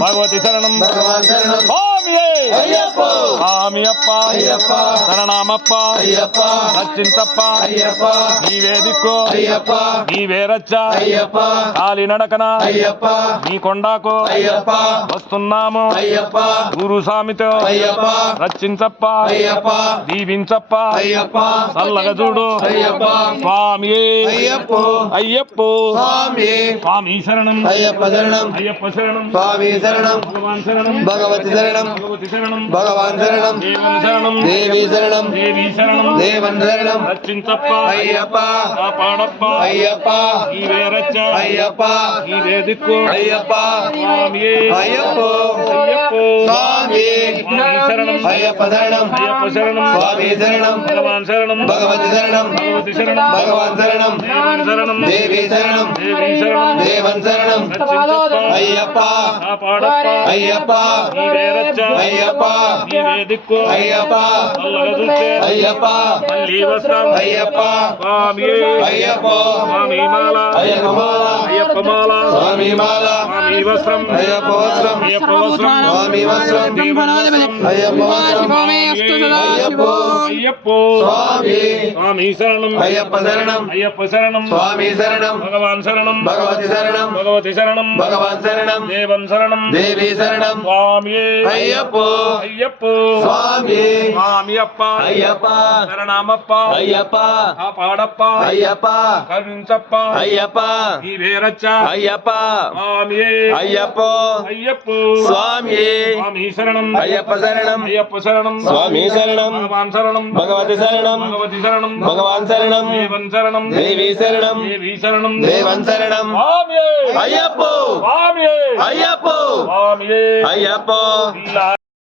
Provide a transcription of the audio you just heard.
భగవతి శరణం స్వామియప్ప శరణామప్ప రచింతప్ప నీవే దిక్కు నీవే రచ్చ కాలి నడకన నీ కొండాకు వస్తున్నాము గురు స్వామితో రచించప్ప దీవించప్ప చల్లగా చూడు స్వామి అయ్యప్ప స్వామి శరణం అయ్యప్ప శరణం స్వామి శరణం భగవాన్ శరణం భగవతి శరణం భగవాన్ శరణం దేవి శరణం దేవన్ శరణం రచించప్ప అయ్యప్ప కాపాడప్ప అయ్యప్ప నీవే రచ్చ అయ్యప్ప నీవే దిక్కు అయ్యప్ప స్వామి అయ్యప్ప స్వామి శరణం అయ్యప్ప శరణం స్వామి శరణం భగవాన్ శరణం భగవతి శరణం భగవాన్ శరణం దేవి శరణం దేవన్ శరణం అయ్యప్ప కాపాడప్ప అయ్యప్ప నీవే రచ్చ అయ్యప్ప నీవే దిక్కు అయ్యప్ప చల్లగా చూస్తే అయ్యప్ప మళ్ళీ వస్తాం అయ్యప్ప స్వామి అయ్యప్ప స్వామి మాల అయ్యప్ప మాల అయ్యప్ప మాల స్వామి మాల స్వామి వస్త్రం అయ్యప్ప వస్త్రం అయ్యప్ప వస్త్రం స్వామి వస్త్రం అయ్యప్ప వస్త్రం అయ్యప్ప అయ్యప్ప స్వామి స్వామి శరణం అయ్యప్ప శరణం అయ్యప్ప శరణం స్వామి శరణం భగవాన్ శరణం భగవతి శరణం భగవతి శరణం భగవాన్ శరణం దేవన్ శరణం దేవి శరణం స్వామి అయ్యప్ప అయ్యప్ప స్వామి స్వామి అప్ప అయ్యప్ప శరణమప్ప అయ్యప్ప కాపాడప్ప అయ్యప్ప కరుణించప్ప అయ్యప్ప నీవే రచ్చ అయ్యప్ప స్వామి అయ్యప్ప అయ్యప్ప స్వామి స్వామి శరణం అయ్యప్ప శరణం అయ్యప్ప శరణం స్వామి శరణం భగవాన్ శరణం భగవతి శరణం భగవతి శరణం భగవాన్ శరణం దేవన్ శరణం దేవి శరణం దేవి శరణం దేవన్ శరణం స్వామి అయ్యప్ప స్వామి అయ్యప్ప స్వామి అయ్యప్ప ఇలా